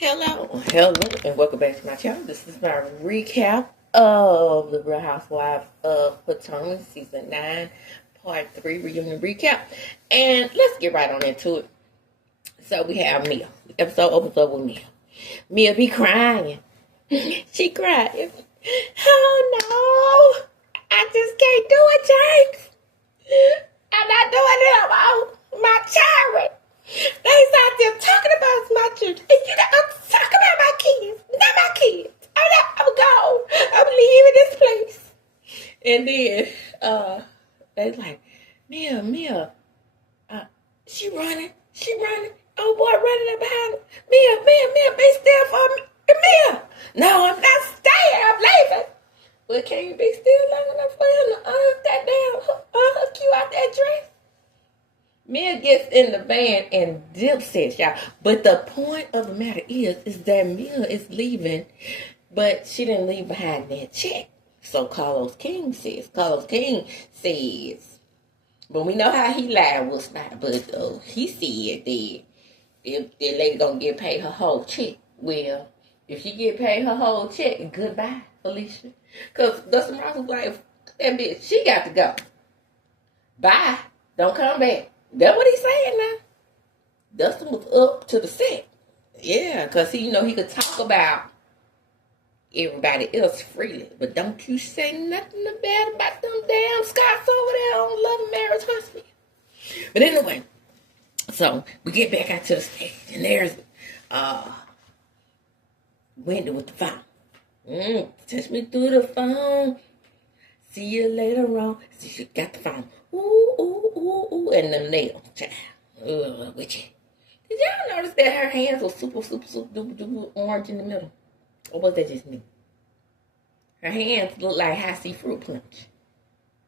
Hello, and welcome back to my channel. This is my recap of the Real Housewives of Potomac Season 9, Part 3 reunion recap. And let's get right on into it. So we have Mia. The episode opens up with Mia. Mia be crying. She crying. Oh no, I just can't do it, James. I'm not doing it about my child. They out there talking about my children. And you know, I'm talking about my kids. Not my kids. I'm gone. I'm leaving this place. And then they like, Mia, she running. Oh boy, running up behind her. Mia, be still for me. Mia. No, I'm not staying. I'm leaving. Well, can you be still long enough for him to unhook that damn unhook you out that dress? Mia gets in the van and dips it, y'all. But the point of the matter is that Mia is leaving, but she didn't leave behind that check. So Carlos King says, but we know how he lied was not, but he said that if the lady gonna get paid her whole check, well, if she get paid her whole check, goodbye, Felicia. Because Dustin Ross was like, that bitch, she got to go. Bye. Don't come back. That's what he's saying now. Dustin was up to the set. Yeah, because he could talk about everybody else freely. But don't you say nothing bad about them damn Scots over there on Love and Marriage Hospital. But anyway, so we get back out to the stage, and there's Wendy with the phone. Touch me through the phone. See you later on. See, she got the phone. Ooh, and them nails, child. Witchy. Did y'all notice that her hands were super duper orange in the middle? Or was that just me? Her hands look like high C fruit punch.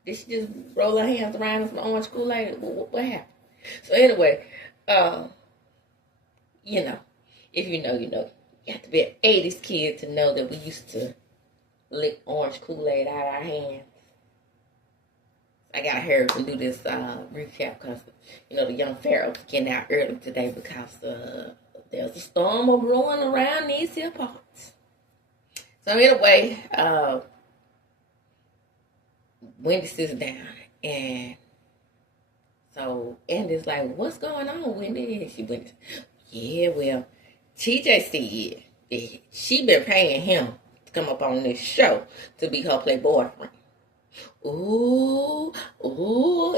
Did she just roll her hands around in some orange Kool-Aid? What happened? So anyway, if you know, you know. You have to be an 80s kid to know that we used to lick orange Kool-Aid out of our hands. I got her to do this recap because, the young pharaohs getting out early today because there's a storm of rolling around these here parts. So anyway, Wendy sits down, and so Andy's like, what's going on, Wendy? And she went, yeah, well, TJ said that she been paying him to come up on this show to be her play boyfriend. Ooh,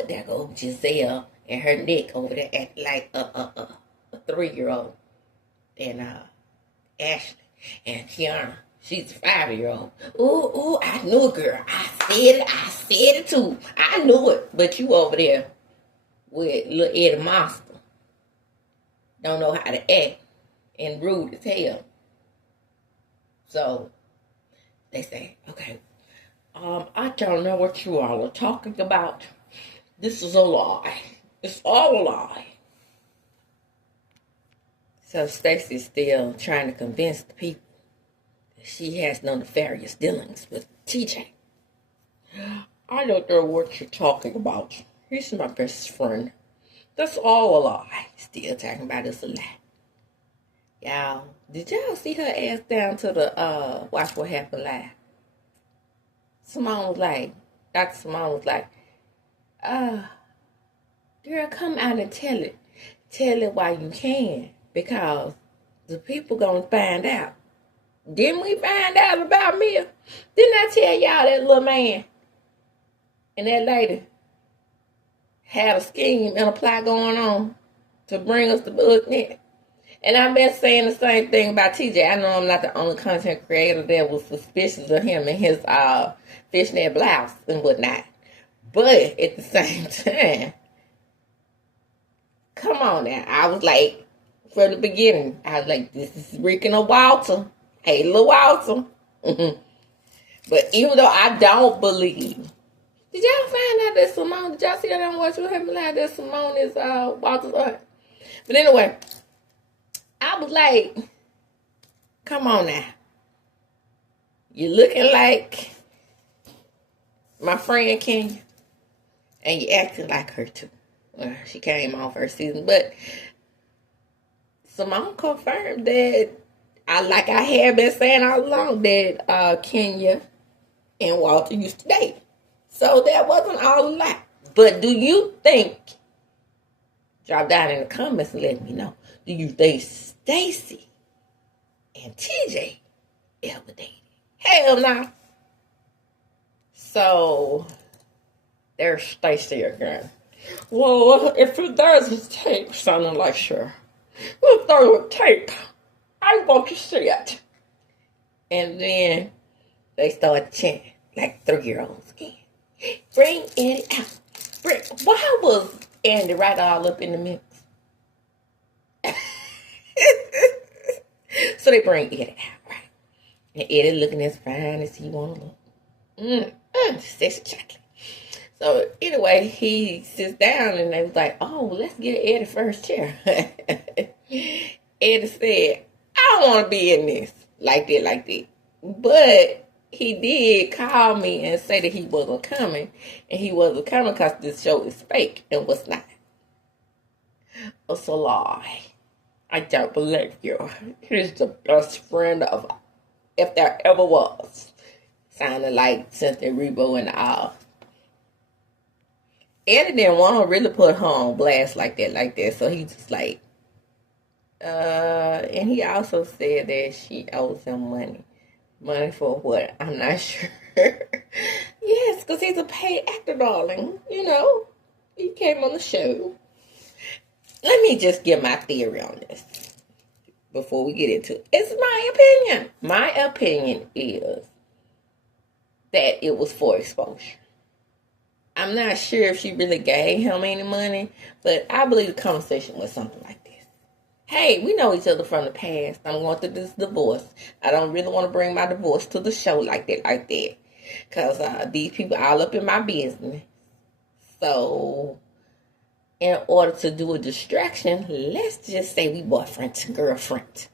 there goes Giselle and her neck over there acting like a 3-year-old. And Ashley and Kiana, she's a 5-year-old. Ooh, I knew it, girl. I said it too. I knew it. But you over there with little Eddie Monster. Don't know how to act and rude as hell. So they say, okay, I don't know what you all are talking about. This is a lie. It's all a lie. So Stacey's still trying to convince the people that she has no nefarious dealings with TJ. I don't know what you're talking about. He's my best friend. That's all a lie. Still talking about it's a lie. Y'all, did y'all see her ass down to the Watch What Happened live? Dr. Simone was like, girl, come out and tell it. Tell it while you can, because the people gonna find out. Didn't we find out about Mia? Didn't I tell y'all that little man and that lady had a scheme and a plot going on to bring us the book net? And I've been saying the same thing about TJ. I know I'm not the only content creator that was suspicious of him and his fishnet blouse and whatnot. But at the same time, come on now. I was like, from the beginning, I was like, this is reeking of Walter. Hey, little Walter. But even though I don't believe, did y'all find out that Simone, did y'all see that on Watch What Happened Live, that Simone is Walter's aunt? But anyway, I was like, come on now. You're looking like my friend Kenya, and you acting like her too. Well, she came on first season, but Simone confirmed that like I have been saying all along that Kenya and Walter used to date. So that wasn't all a lie. But do you think, drop down in the comments and let me know, do you think Stacey and TJ ever dated? Hell no. So there's Stacey again. Well, if there's a tape sounding like sure. If there's a tape, I want to see it. And then they start chanting like 3-year-olds again. Bring it out. Why was Andy right all up in the mix? So they bring Eddie out, right? And Eddie looking as fine as he want to look. Sexy chocolate. So anyway, he sits down and they was like, oh, let's get Eddie first chair. Eddie said, I don't want to be in this. Like that. But he did call me and say that he wasn't coming. And he wasn't coming because this show is fake and was not. It's a lie. I don't believe you. He's the best friend of, if there ever was. Sounding like Cynthia Rebo and all. Eddie didn't want to really put her on blast like that. So he just like, and he also said that she owes him money. Money for what? I'm not sure. Yes, because he's a paid actor, darling. You know, he came on the show. Let me just give my theory on this before we get into it. It's my opinion. My opinion is that it was for exposure. I'm not sure if she really gave him any money, but I believe the conversation was something like this. Hey, we know each other from the past. I'm going through this divorce. I don't really want to bring my divorce to the show like that. Because these people all up in my business. So, in order to do a distraction, let's just say we boyfriend and girlfriend.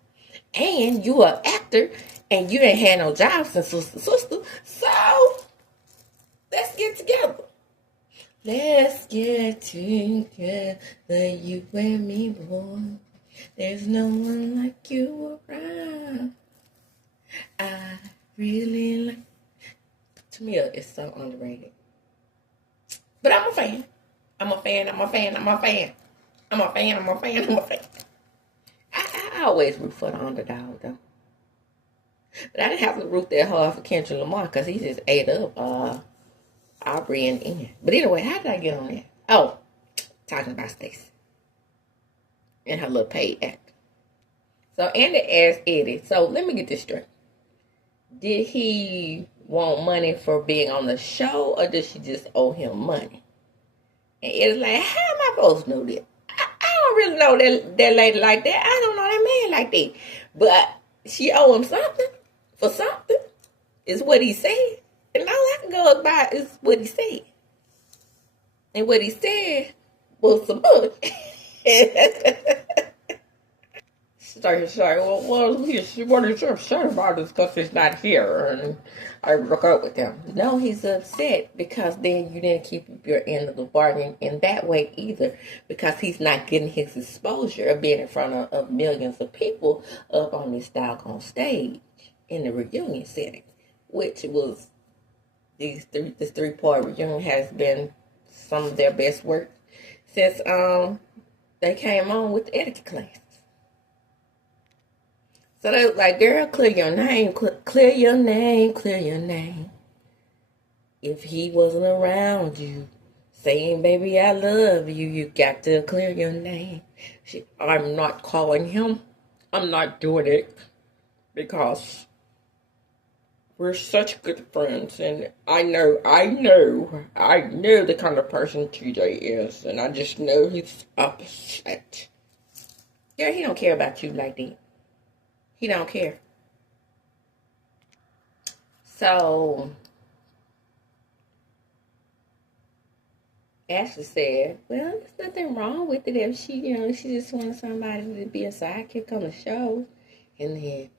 And you are an actor, and you ain't had no job since sister. So, let's get together. Let's get together, you and me, boy. There's no one like you around. I really like. Tamia is so underrated. But I'm a fan. I always root for the underdog, though. But I didn't have to root that hard for Kendrick Lamar because he just ate up Aubrey and Ian. But anyway, how did I get on that? Oh, talking about Stacey and her little paid act. So Andy asked Eddie, so let me get this straight. Did he want money for being on the show or did she just owe him money? And Eddie's like, how am I supposed to know that? I don't really know that lady like that. I don't know that man like that. But she owe him something for something, is what he said. And all I can go by is what he said. And what he said was some money. Sorry. Well, what is your upset about is because he's not here and I broke up with him. No, he's upset because then you didn't keep your end of the bargain in that way either, because he's not getting his exposure of being in front of millions of people up on this doggone stage in the reunion setting, which was this 3-part reunion has been some of their best work since they came on with the etiquette class. So they was like, girl, clear your name, clear your name. If he wasn't around you, saying, baby, I love you, you got to clear your name. I'm not calling him. I'm not doing it because we're such good friends, and I know the kind of person TJ is, and I just know he's upset. Yeah, he don't care about you like that. He don't care. So, Ashley said, well, there's nothing wrong with it if she, she just wanted somebody to be a sidekick on the show. And then,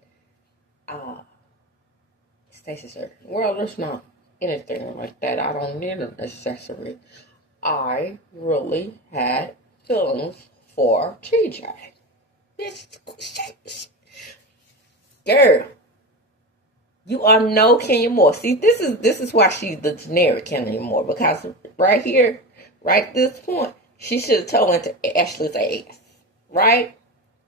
Stacey said, well, there's not anything like that. I don't need an accessory. I really had feelings for TJ. Girl, you are no Kenya Moore. See, this is why she's the generic Kenya Moore. Because right here, right at this point, she should have told into Ashley's ass. Right?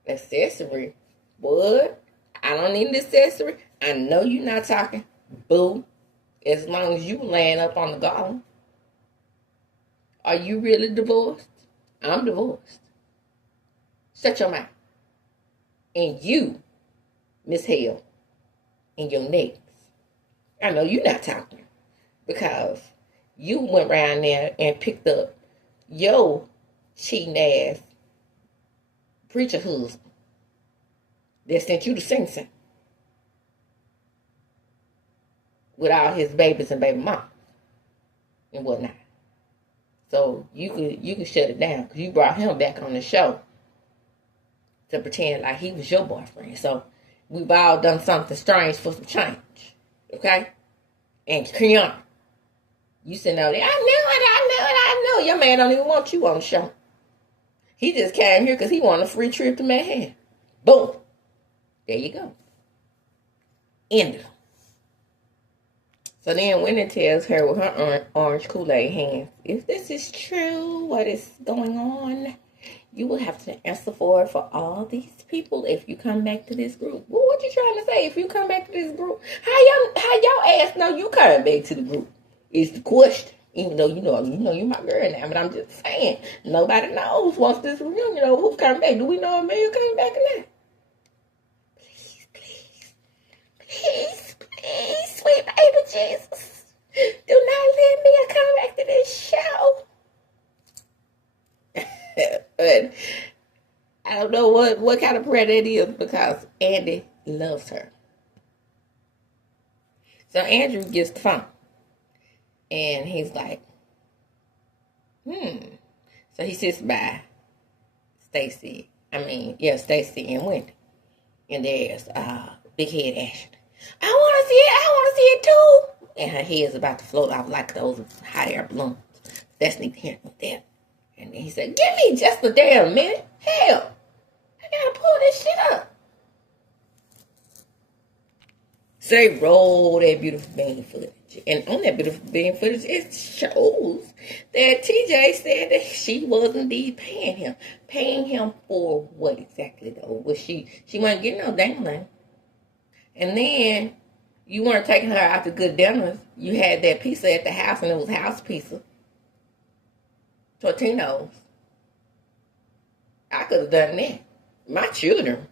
Accessory. What? I don't need an accessory. I know you're not talking. Boo. As long as you laying up on the garden. Are you really divorced? I'm divorced. Shut your mouth. And you, Miss Hale, and your next. I know you're not talking. Because you went around there and picked up your cheating ass preacher husband that sent you to Sing Sing with all his babies and baby moms and whatnot. So you could shut it down because you brought him back on the show to pretend like he was your boyfriend. So we've all done something strange for some change. Okay? And Kiana, you sitting out there, I know. Your man don't even want you on the show. He just came here because he wanted a free trip to Manhattan. Boom. There you go. End it. So then Wendy tells her with her orange Kool-Aid hands, if this is true, what is going on, you will have to answer for it for all these people if you come back to this group. Well, what you trying to say? If you come back to this group, how y'all ass know you coming back to the group? Is the question. Even though you know you my girl now, but I'm just saying, nobody knows once this reunion, who's coming back. Do we know Amelia coming back or not? Please, sweet baby Jesus, do not let me come back to this show. But I don't know what kind of prayer that is because Andy loves her. So Andrew gets the phone. And he's like, So he sits by Stacey and Wendy. And there's Big Head Ashley. I want to see it too. And her head's about to float off like those hot air balloons. That's neither here nor there. And then he said, give me just a damn minute. Hell, I gotta pull this shit up. So they roll that beautiful bean footage. And on that beautiful bean footage, it shows that TJ said that she was indeed paying him. Paying him for what exactly, though? Was she wasn't getting no damn money. And then you weren't taking her out to good dinners. You had that pizza at the house, and it was house pizza. Tortinos. I could have done that. My children,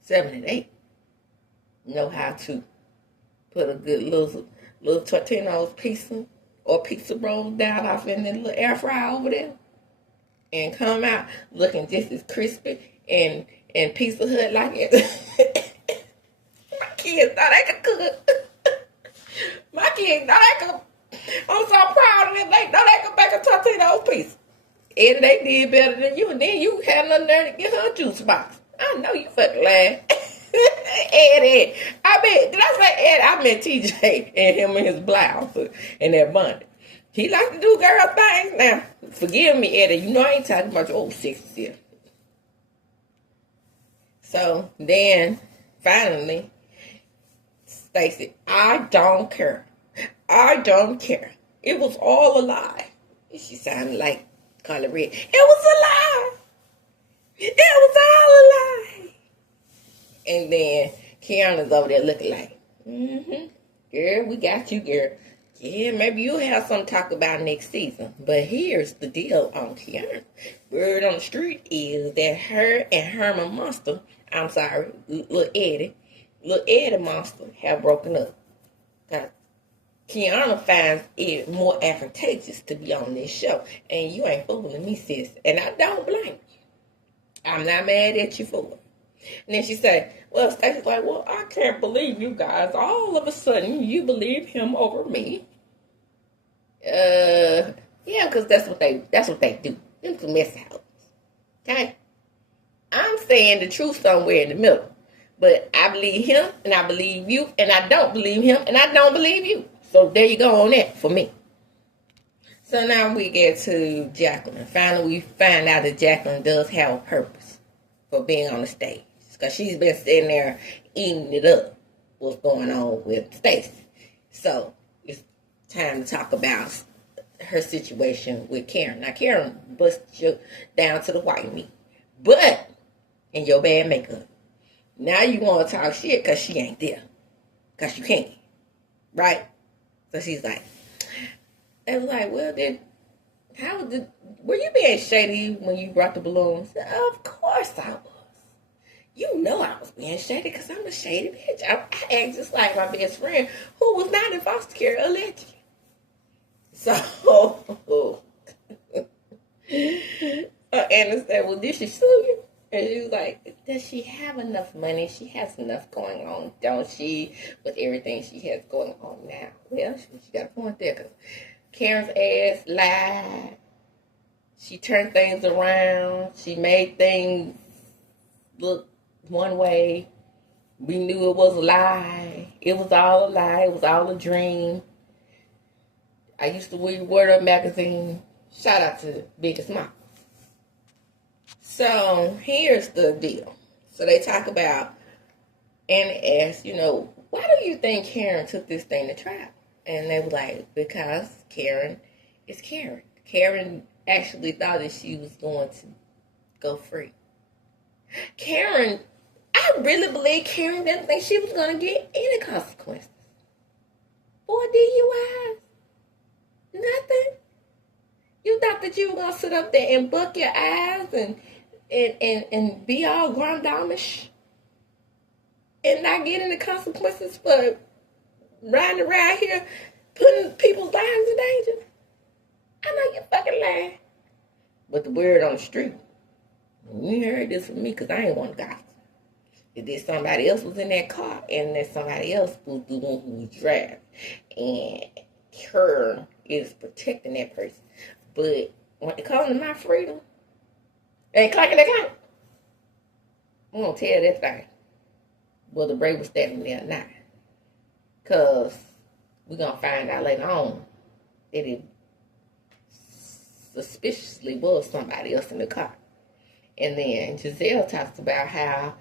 7 and 8, know how to put a good little Tortino's pizza or pizza roll down off in the little air fryer over there and come out looking just as crispy and Pizza Hut like it. My kids thought they could cook. My kids thought they could. I'm so proud of them. They know they could make a Tortino's pizza. And they did better than you. And then you had enough nerve to get her a juice box. I know you fucking lying. Ed. Did I say Ed? I meant TJ and him and his blouse and that bunny. He like to do girl things. Now, forgive me, Eddie. You know I ain't talking about your old sexy self. So then, finally, Stacey, I don't care. I don't care. It was all a lie. She sounded like Carly Red. It was a lie. It was all a lie. And then Kiana's over there looking like, girl, we got you, girl. Yeah, maybe you'll have some talk about next season. But here's the deal on Kiana. Word on the street is that her and Herman Monster, little Eddie Monster have broken up. Because Kiana finds it more advantageous to be on this show. And you ain't fooling me, sis. And I don't blame you. I'm not mad at you for it. And then she said, well, Stacey's like, well, I can't believe you guys. All of a sudden, you believe him over me. Yeah, because that's what they do. Them some mess houses. Okay? I'm saying the truth somewhere in the middle. But I believe him, and I believe you, and I don't believe him, and I don't believe you. So there you go on that for me. So now we get to Jacqueline. Finally, we find out that Jacqueline does have a purpose for being on the stage. because she's been sitting there eating it up. What's going on with Stacey? So it's time to talk about her situation with Karen. Now Karen busted you down to the white meat, but in your bad makeup. Now you want to talk shit because she ain't there, because you can't, right? So she's like, it was like, well, then were you being shady when you brought the balloons? Of course I was. You know I was being shady because I'm a shady bitch. I act just like my best friend who was not in foster care allegedly. So, Anna said, well, did she sue you? And she was like, does she have enough money? She has enough going on, don't she? With everything she has going on now. Well, she got a point there because Karen's ass lied. She turned things around. She made things look one way. We knew it was a lie. It was all a lie. It was all a dream. I used to read Word Up magazine. Shout out to Biggest Mom. So here's the deal. So they talk about, and asked, why do you think Karen took this thing to trial? And they were like, because Karen is Karen. Karen actually thought that she was going to go free. Karen, I really believe Karen didn't think she was going to get any consequences. For DUIs. Nothing. You thought that you were going to sit up there and buck your eyes and be all grandamish and not get any consequences for riding around here putting people's lives in danger? I know you fucking lying. But the word on the street, you heard this from me because I ain't want to gossip. If there's somebody else was in that car and there's somebody else was the one who was driving, and her is protecting that person. But when it comes to my freedom, and clacking, I'm going to tell that thing whether Bray was standing there or not. Because we're going to find out later on that it suspiciously was somebody else in the car. And then Giselle talks about how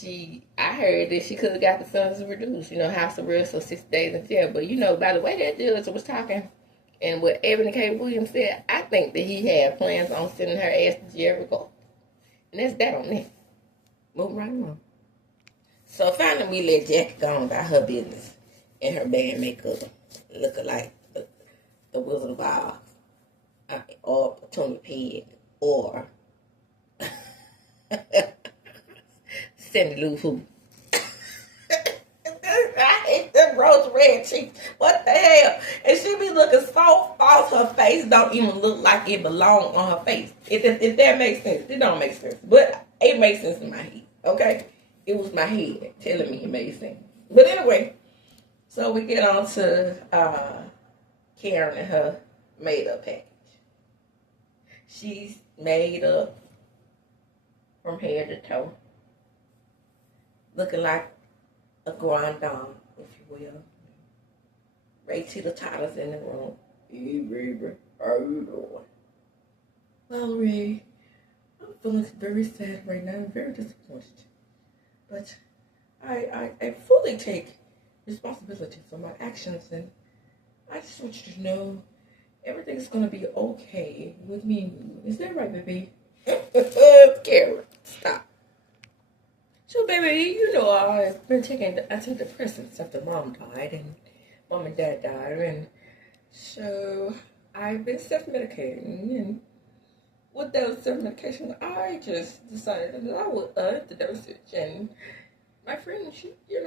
I heard that she could have got the sentence reduced, house arrest or 6 days in jail. But, by the way that judge was talking and what Ebony K. Williams said, I think that he had plans on sending her ass to jail regardless. And that's that on that. Move right along. So finally we let Jackie go on about her business and her bad makeup looking like the Wizard of Oz. Or Tony Pig, or Cindy Lou Who. I hate them rose red cheeks. What the hell? And she be looking so false. Her face don't even look like it belongs on her face. If that makes sense, it don't make sense. But it makes sense in my head. Okay, it was my head telling me it made sense. But anyway, so we get on to Karen and her made-up package. She's made up from head to toe, looking like a grand dame, if you will. Ray Tita Tyler's in the room. Hey, baby, how you doing? Well, Ray, I'm feeling very sad right now. I'm very disappointed. But I fully take responsibility for my actions, and I just want you to know everything's going to be okay with me and you. Is that right, baby? Karen, stop. So, baby, I've been taking antidepressants after Mom died and Mom and Dad died. And so I've been self-medicating. And with that self-medication, I just decided that I would up the dosage. And my friend, she gave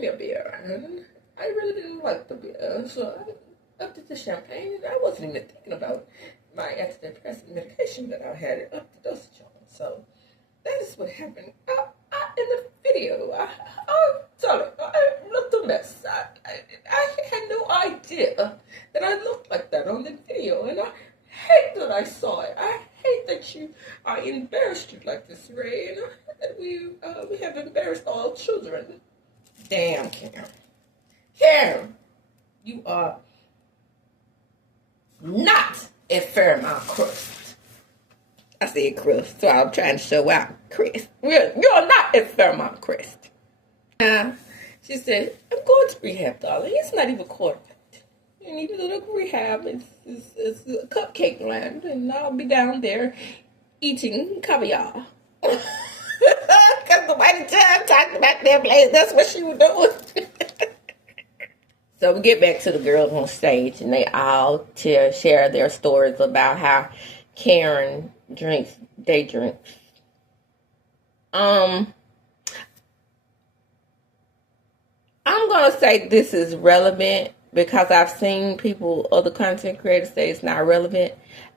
me a beer. And I really didn't like the beer. So I upped the champagne. And I wasn't even thinking about my antidepressant medication that I had upped the dosage on. So that is what happened. In the video, I looked a mess. I had no idea that I looked like that on the video, and I hate that I saw it. I hate that you are embarrassed like this, Ray, and that we have embarrassed all children. Damn, Karen. Karen, you are not at Fairmount Crust. I said crust, so I'm trying to show out Crest. You're not at Fairmont Crest. She said, I'm going to rehab, darling. It's not even quarter. You need to look rehab. It's a cupcake land, and I'll be down there eating caviar. Because the way the time talked about that place, that's what she was doing. So we get back to the girls on stage, and they all share their stories about how Karen drinks day drinks. I'm gonna say this is relevant because I've seen other content creators say it's not relevant.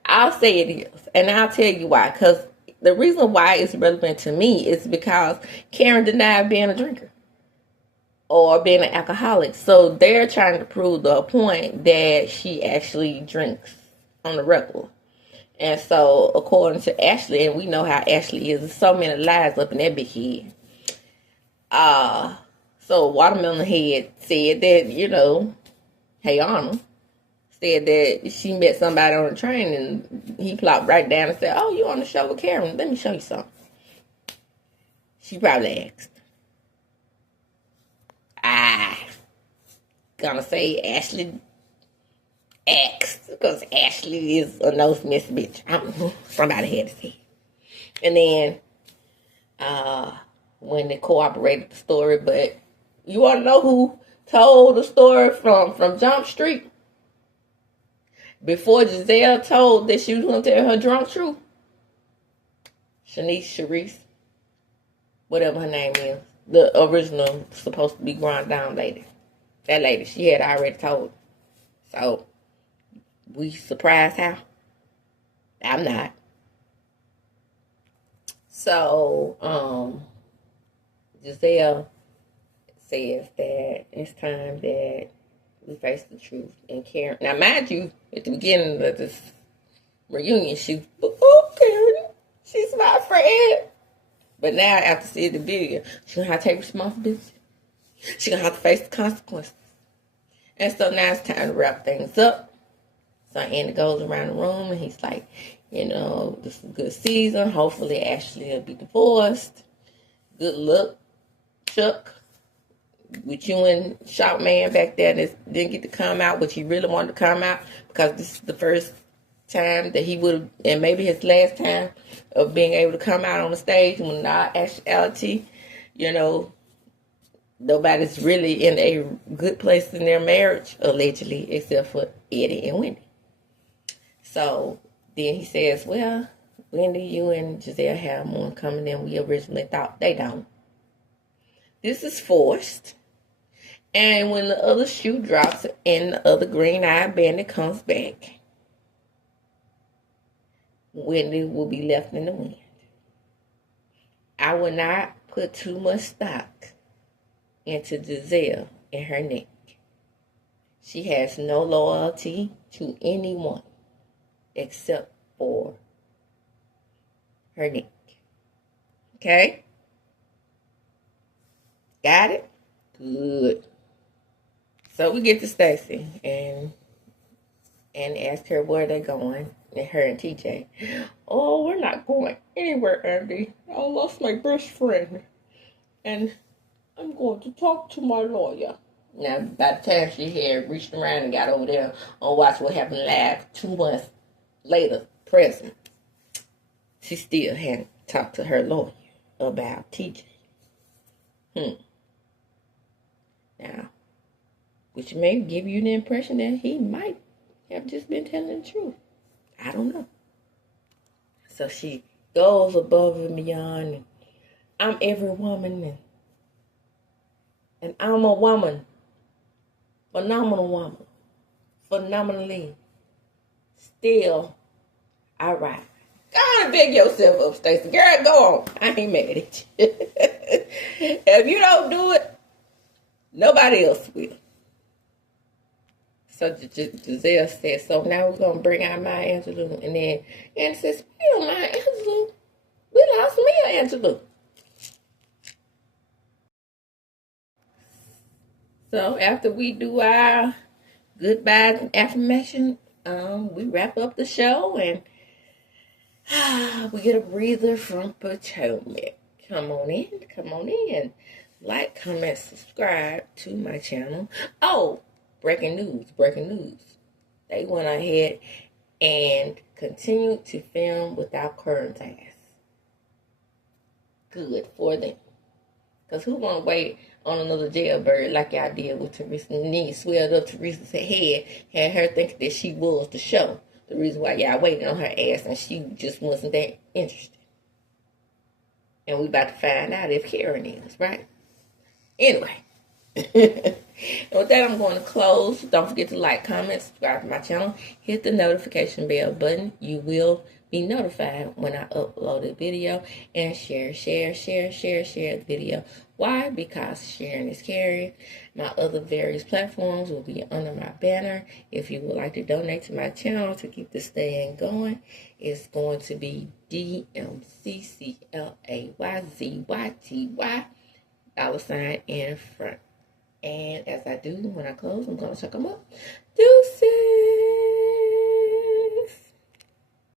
I'll say it is, and I'll tell you why. Because the reason why it's relevant to me is because Karen denied being a drinker or being an alcoholic. So they're trying to prove the point that she actually drinks on the regular. And so, according to Ashley, and we know how Ashley is, there's so many lies up in that big head. So Watermelon Head said that, hey Arnold, said that she met somebody on the train, and he plopped right down and said, oh, you on the show with Karen? Let me show you something. She probably asked. Gonna say Ashley asked, because Ashley is a nose miss bitch. Somebody had to say. And then when they corroborated the story, but you want to know who told the story from Jump Street before Giselle told that she was going to tell her drunk truth? Sharice, whatever her name is, the original supposed to be grind down lady. That lady, she had already told. So we surprised how? I'm not. So Giselle says that it's time that we face the truth. And Karen, now mind you, at the beginning of this reunion shoot, oh, Karen, she's my friend. But now after seeing the video, she's gonna have to take responsibility. She's gonna have to face the consequences. And so now it's time to wrap things up. So Andy goes around the room and he's like, this is a good season. Hopefully Ashley will be divorced. Good luck, Chuck, with you and Shop Man back there that didn't get to come out, but he really wanted to come out because this is the first time that he would have, and maybe his last time of being able to come out on the stage when in actuality, nobody's really in a good place in their marriage, allegedly, except for Eddie and Wendy. So then he says, well, Wendy, you and Giselle have more in common than we originally thought. They don't. This is forced. And when the other shoe drops and the other green-eyed bandit comes back, Wendy will be left in the wind. I will not put too much stock into Giselle and her neck. She has no loyalty to anyone except for her neck. Okay? Got it? Good. So we get to Stacey and ask her where they're going. And her and TJ. Oh, we're not going anywhere, Andy. I lost my best friend. And I'm going to talk to my lawyer. Now, by the time she had reached around and got over there on Watch What Happened Live 2 months later, present, she still hadn't talked to her lawyer about TJ. Now, which may give you the impression that he might have just been telling the truth. I don't know. So she goes above and beyond. And I'm every woman. And I'm a woman. Phenomenal woman. Phenomenally. Still, all right. Go on and pick yourself up, Stacey. Girl, go on. I ain't mad at you. If you don't do it, nobody else will. So Giselle says, so now we're going to bring out Maya Angelou. And then Andy says, we don't Maya Angelou. We lost Maya Angelou. So after we do our goodbye affirmation, we wrap up the show. And We get a breather from Potomac. Come on in, come on in. Like, comment, subscribe to my channel. Oh, breaking news, breaking news. They went ahead and continued to film without curtains. Good for them. Because who want to wait on another jailbird like y'all did with Teresa? And then you swelled up Teresa's head, had her thinking that she was the show. The reason why y'all waited on her ass and she just wasn't that interested. And we about to find out if Karen is, right? Anyway. And with that, I'm going to close. Don't forget to like, comment, subscribe to my channel. Hit the notification bell button. You will be notified when I upload a video. And share the video. Why? Because sharing is caring. My other various platforms will be under my banner. If you would like to donate to my channel to keep this thing going, it's going to be DMCCLAYZYTY $ in front. And as I do when I close, I'm going to check them up.